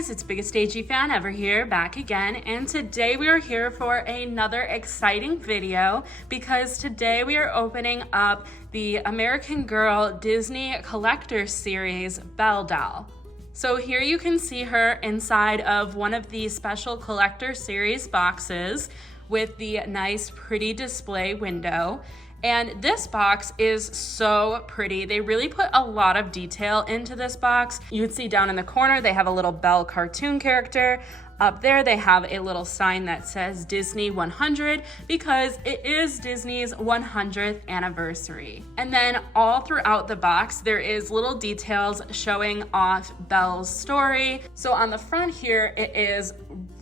guys, it's BiggestAGFanEVer here, back again, and today we are here for another exciting video because today we are opening up the American Girl Disney Collector Series Belle doll. So here you can see her inside of one of the special Collector Series boxes with the nice pretty display window. And this box is so pretty. They really put a lot of detail into this box. You would see down in the corner, they have a little Belle cartoon character. Up there, they have a little sign that says Disney 100 because it is Disney's 100th anniversary. And then all throughout the box, there is little details showing off Belle's story. So on the front here, it is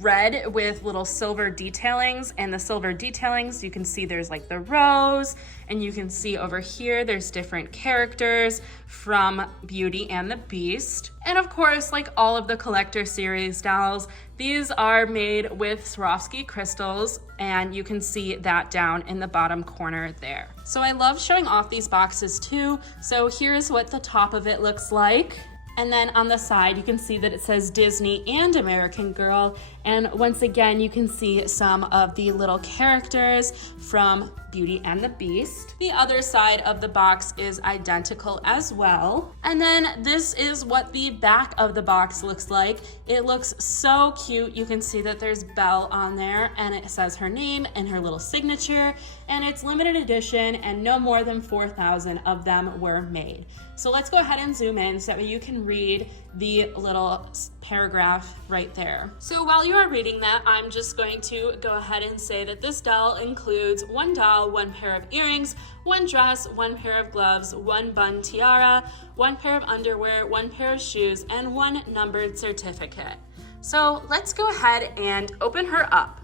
red with little silver detailings, and the silver detailings, you can see there's like the rose, and you can see over here there's different characters from Beauty and the Beast. And of course, like all of the Collector Series dolls, these are made with Swarovski crystals, and you can see that down in the bottom corner there. So I love showing off these boxes too. So here's what the top of it looks like. And then on the side, you can see that it says Disney and American Girl. And once again, you can see some of the little characters from Beauty and the Beast. The other side of the box is identical as well. And then this is what the back of the box looks like. It looks so cute. You can see that there's Belle on there, and it says her name and her little signature, and it's limited edition, and no more than 4,000 of them were made. So let's go ahead and zoom in so that way you can read the little paragraph right there. So while you are reading that, I'm just going to go ahead and say that this doll includes one doll, one pair of earrings, one dress, one pair of gloves, one bun tiara, one pair of underwear, one pair of shoes, and one numbered certificate. So let's go ahead and open her up.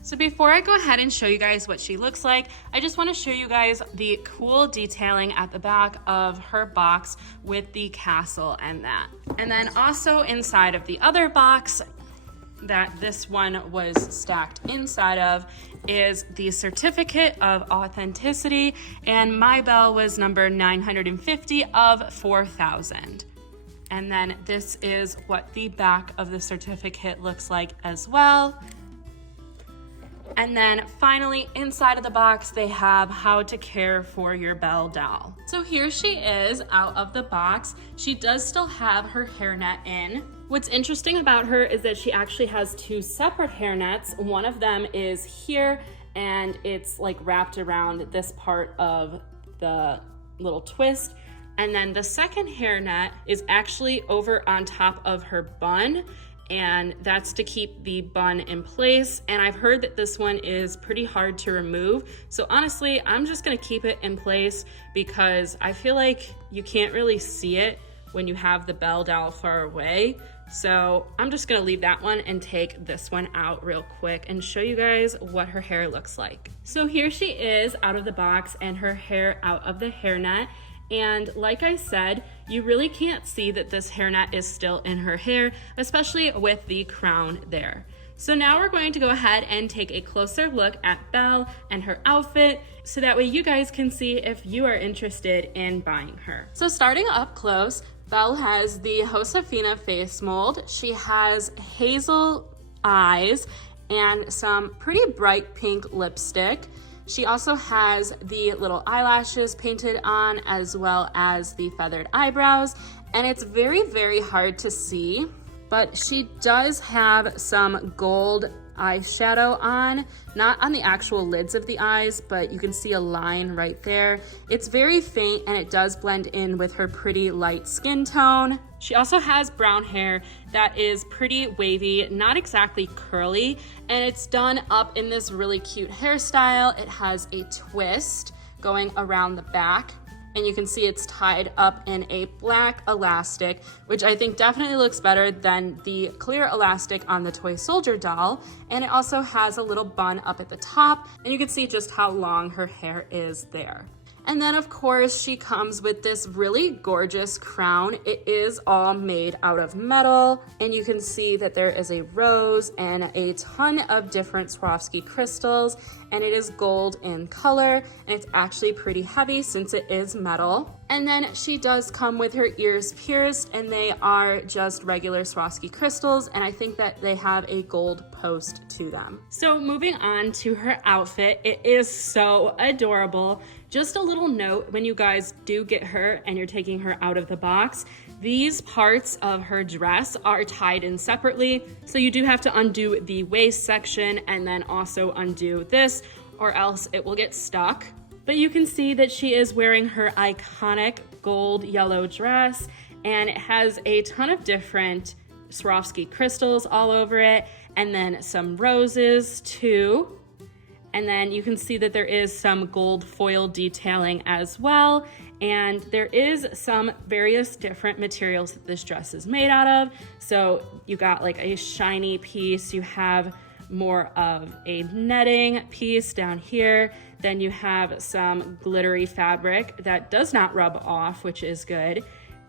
So before I go ahead and show you guys what she looks like, I just want to show you guys the cool detailing at the back of her box with the castle and that. And then also inside of the other box that this one was stacked inside of is the certificate of authenticity, and my Belle was number 950 of 4,000. And then this is what the back of the certificate looks like as well. And then finally, inside of the box, they have how to care for your Belle doll. So here she is out of the box. She does still have her hairnet in. What's interesting about her is that she actually has two separate hairnets. One of them is here, and it's like wrapped around this part of the little twist. And then the second hairnet is actually over on top of her bun, and that's to keep the bun in place. And I've heard that this one is pretty hard to remove. So honestly, I'm just gonna keep it in place because I feel like you can't really see it when you have the Belle doll far away. So I'm just gonna leave that one and take this one out real quick and show you guys what her hair looks like. So here she is out of the box and her hair out of the hairnet. And like I said, you really can't see that this hairnet is still in her hair, especially with the crown there. So now we're going to go ahead and take a closer look at Belle and her outfit so that way you guys can see if you are interested in buying her. So starting up close, Belle has the Josefina face mold. She has hazel eyes and some pretty bright pink lipstick. She also has the little eyelashes painted on as well as the feathered eyebrows, and it's very, very hard to see, but she does have some gold eyeshadow on, not on the actual lids of the eyes, but you can see a line right there. It's very faint and it does blend in with her pretty light skin tone. She also has brown hair that is pretty wavy, not exactly curly, and it's done up in this really cute hairstyle. It has a twist going around the back, and you can see it's tied up in a black elastic, which I think definitely looks better than the clear elastic on the toy soldier doll. And it also has a little bun up at the top, and you can see just how long her hair is there. And then of course she comes with this really gorgeous crown. It is all made out of metal, and you can see that there is a rose and a ton of different Swarovski crystals, and it is gold in color, and it's actually pretty heavy since it is metal. And then she does come with her ears pierced, and they are just regular Swarovski crystals, and I think that they have a gold post to them. So moving on to her outfit, it is so adorable. Just a little note, when you guys do get her and you're taking her out of the box, these parts of her dress are tied in separately, so you do have to undo the waist section and then also undo this, or else it will get stuck. But you can see that she is wearing her iconic gold yellow dress, and it has a ton of different Swarovski crystals all over it, and then some roses too. And then you can see that there is some gold foil detailing as well. And there is some various different materials that this dress is made out of. So you got like a shiny piece, you have more of a netting piece down here. Then you have some glittery fabric that does not rub off, which is good.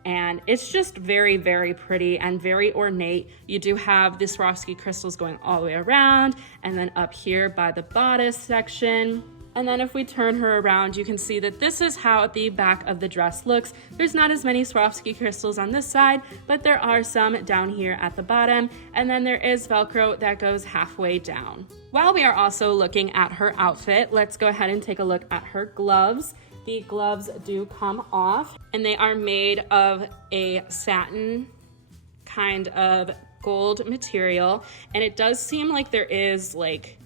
And it's just very, very pretty and very ornate. You do have the Swarovski crystals going all the way around, and then up here by the bodice section. And then if we turn her around, you can see that this is how the back of the dress looks. There's not as many Swarovski crystals on this side, but there are some down here at the bottom. And then there is Velcro that goes halfway down. While we are also looking at her outfit, let's go ahead and take a look at her gloves. The gloves do come off, and they are made of a satin kind of gold material. And it does seem like there is like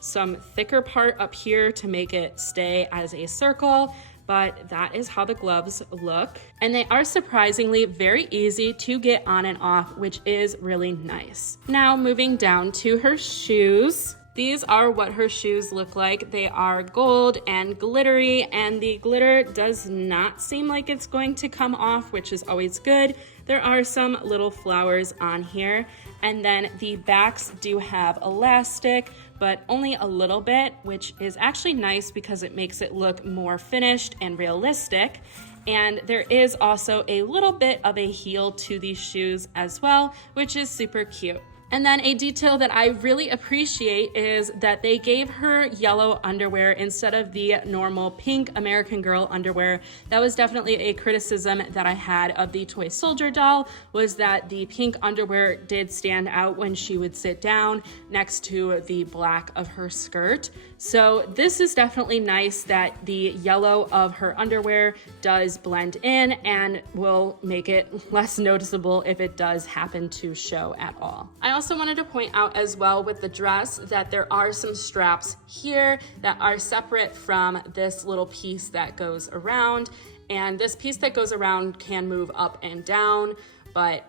some thicker part up here to make it stay as a circle, but that is how the gloves look. And they are surprisingly very easy to get on and off, which is really nice. Now moving down to her shoes. These are what her shoes look like. They are gold and glittery, and the glitter does not seem like it's going to come off, which is always good. There are some little flowers on here, and then the backs do have elastic, but only a little bit, which is actually nice because it makes it look more finished and realistic. And there is also a little bit of a heel to these shoes as well, which is super cute. And then a detail that I really appreciate is that they gave her yellow underwear instead of the normal pink American Girl underwear. That was definitely a criticism that I had of the toy soldier doll, was that the pink underwear did stand out when she would sit down next to the black of her skirt. So this is definitely nice that the yellow of her underwear does blend in and will make it less noticeable if it does happen to show at all. I also wanted to point out as well with the dress that there are some straps here that are separate from this little piece that goes around. And this piece that goes around can move up and down, but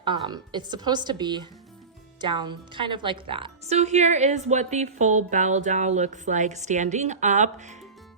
it's supposed to be down kind of like that. So here is what the full Belle doll looks like standing up.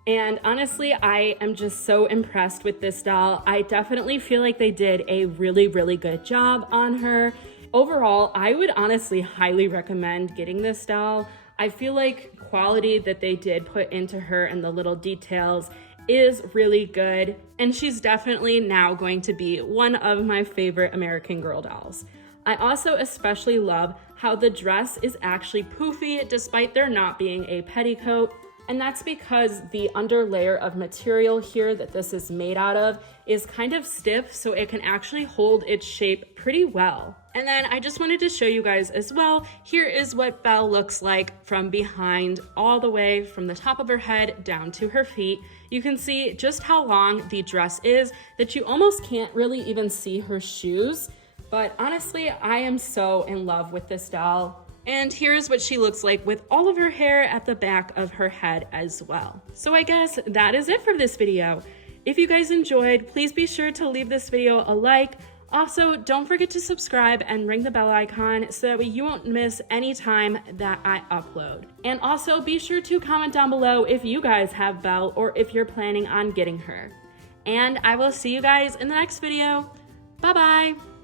And honestly, I am just so impressed with this doll. I definitely feel like they did a really, really good job on her. Overall, I would honestly highly recommend getting this doll. I feel like quality that they did put into her and the little details is really good. And she's definitely now going to be one of my favorite American Girl dolls. I also especially love how the dress is actually poofy despite there not being a petticoat. And that's because the under layer of material here that this is made out of is kind of stiff, so it can actually hold its shape pretty well. And then I just wanted to show you guys as well, here is what Belle looks like from behind, all the way from the top of her head down to her feet. You can see just how long the dress is that you almost can't really even see her shoes. But honestly, I am so in love with this doll. And here's what she looks like with all of her hair at the back of her head as well. So I guess that is it for this video. If you guys enjoyed, please be sure to leave this video a like. Also, don't forget to subscribe and ring the bell icon so that way you won't miss any time that I upload. And also be sure to comment down below if you guys have Belle or if you're planning on getting her. And I will see you guys in the next video. Bye-bye.